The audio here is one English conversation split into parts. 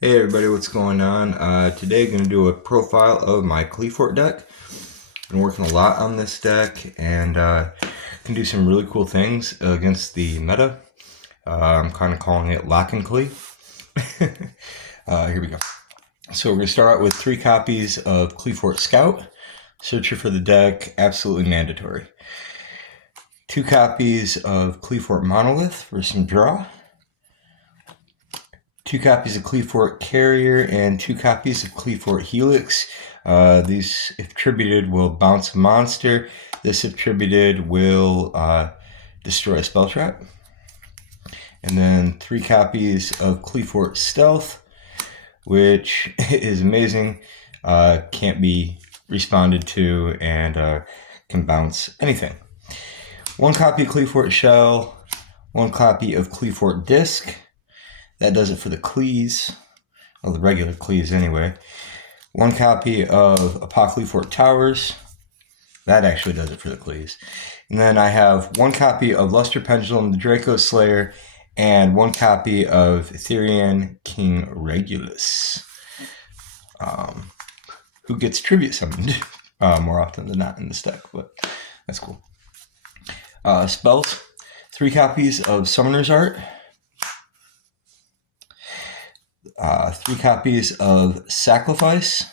Hey everybody, what's going on? Today I'm going to do a profile of my Qliphort deck. Been working a lot on this deck and can do some really cool things against the meta. I'm kind of calling it Lock and Qli. Here we go. So we're going to start out with 3 copies of Qliphort Scout. Searcher for the deck, absolutely mandatory. 2 copies of Qliphort Monolith for some draw. 2 copies of Qliphort Carrier and 2 copies of Qliphort Helix. These, if attributed, will bounce a monster. This, if attributed, will destroy a spell trap. And then 3 copies of Qliphort Stealth, which is amazing. Can't be responded to and can bounce anything. 1 copy of Qliphort Shell, 1 copy of Qliphort Disc. That does it for the Qlis, well, the regular Qlis anyway. 1 copy of Qliphort Towers. That actually does it for the Qlis. And then I have 1 copy of Luster Pendulum, the Draco Slayer, and 1 copy of Etherean King Regulus, who gets tribute summoned more often than not in this deck, but that's cool. Spells, 3 copies of Summoner's Art. 3 copies of Sacrifice.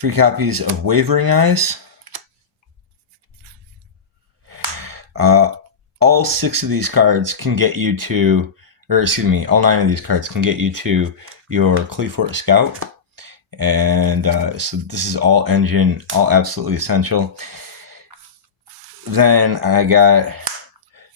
3 copies of Wavering Eyes. All 6 of these cards can get you to, or excuse me, all 9 of these cards can get you to your Qliphort Scout. And so this is all engine, all absolutely essential. Then I got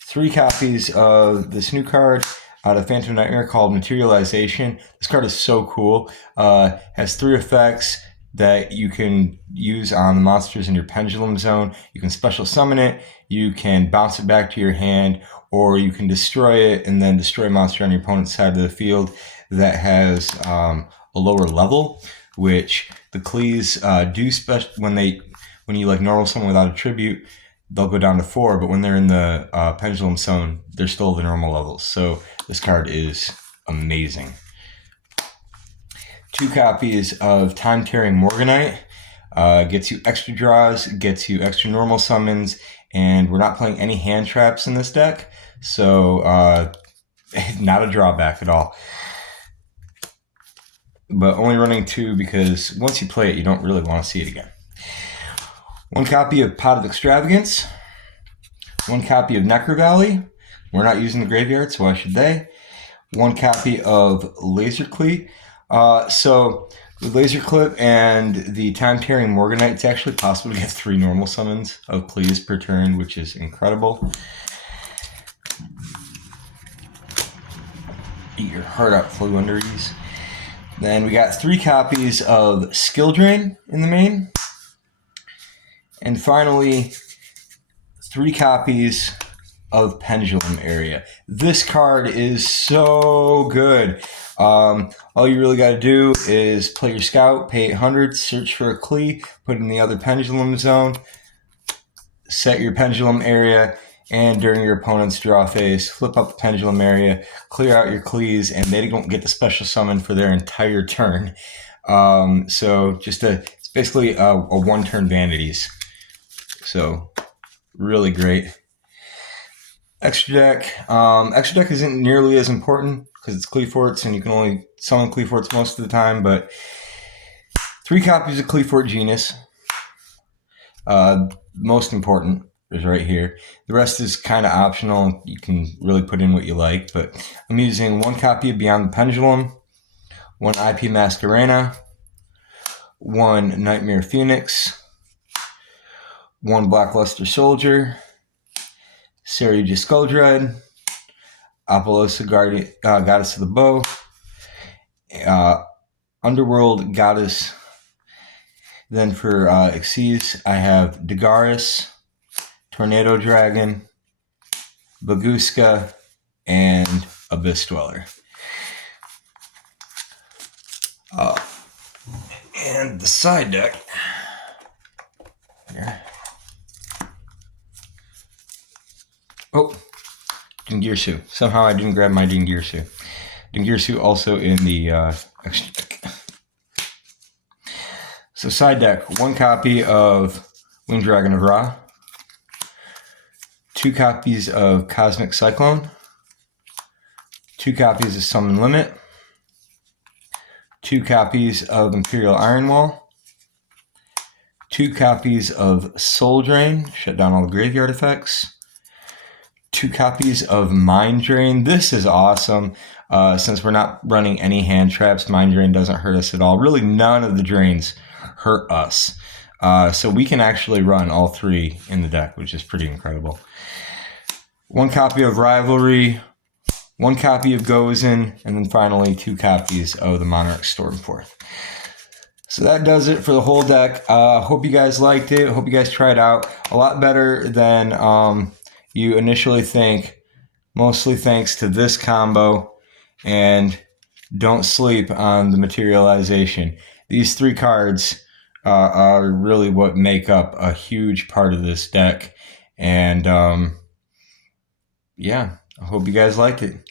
3 copies of this new card out of Phantom Nightmare called Materialization. This card is so cool. Has 3 effects that you can use on the monsters in your Pendulum Zone. You can special summon it, you can bounce it back to your hand, or you can destroy it and then destroy a monster on your opponent's side of the field that has a lower level, which the Qlis do special when you like normal summon without a tribute. They'll go down to 4, but when they're in the Pendulum Zone, they're still the normal levels. So this card is amazing. 2 copies of Time Tearing Morganite. Gets you extra draws, gets you extra normal summons, and we're not playing any hand traps in this deck, so not a drawback at all. But only running 2 because once you play it, you don't really want to see it again. 1 copy of Pot of Extravagance, 1 copy of Necro Valley. We're not using the graveyard, so why should they? 1 copy of Laser Clee. So with Laser Clip and the Time Tearing Morganite, it's actually possible to get 3 normal summons of Clees per turn, which is incredible. Eat your heart out, Flu Under Ease. Then we got 3 copies of Skill Drain in the main. And finally, 3 copies of Pendulum Area. This card is so good. All you really got to do is play your Scout, pay 800, search for a Qli, put it in the other Pendulum Zone, set your Pendulum Area, and during your opponent's draw phase, flip up the Pendulum Area, clear out your Qlis, and they don't get the special summon for their entire turn. So it's basically a 1-turn Vanities. So really great. Extra deck isn't nearly as important because it's Qliphorts and you can only summon Qliphorts most of the time, but 3 copies of Qliphort Genius. Most important is right here. The rest is kind of optional. You can really put in what you like, but I'm using 1 copy of Beyond the Pendulum, 1 IP Masquerena, 1 Nightmare Phoenix, 1 Blackluster Soldier, Saryuja Skulldread, Apollosa Goddess of the Bow, Underworld Goddess. Then for Xyz, I have Dagaris, Tornado Dragon, Baguska, and Abyss Dweller. And the side deck here. Oh, Dingirsu. Somehow I didn't grab my Dingirsu. Dingirsu also in the extra deck. So side deck, 1 copy of Winged Dragon of Ra, 2 copies of Cosmic Cyclone, 2 copies of Summon Limit, 2 copies of Imperial Iron Wall, 2 copies of Soul Drain, shut down all the graveyard effects, 2 copies of Mind Drain. This is awesome. Since we're not running any hand traps, Mind Drain doesn't hurt us at all. Really, none of the drains hurt us. So we can actually run all 3 in the deck, which is pretty incredible. 1 copy of Rivalry, 1 copy of Gozen, and then finally 2 copies of the Monarch Stormforth. So that does it for the whole deck. Hope you guys liked it. Hope you guys try it out. A lot better than you initially think, mostly thanks to this combo. And don't sleep on the materialization. These 3 cards are really what make up a huge part of this deck. And yeah, I hope you guys liked it.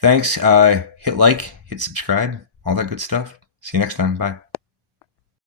Thanks. Hit like, hit subscribe, all that good stuff. See you next time. Bye.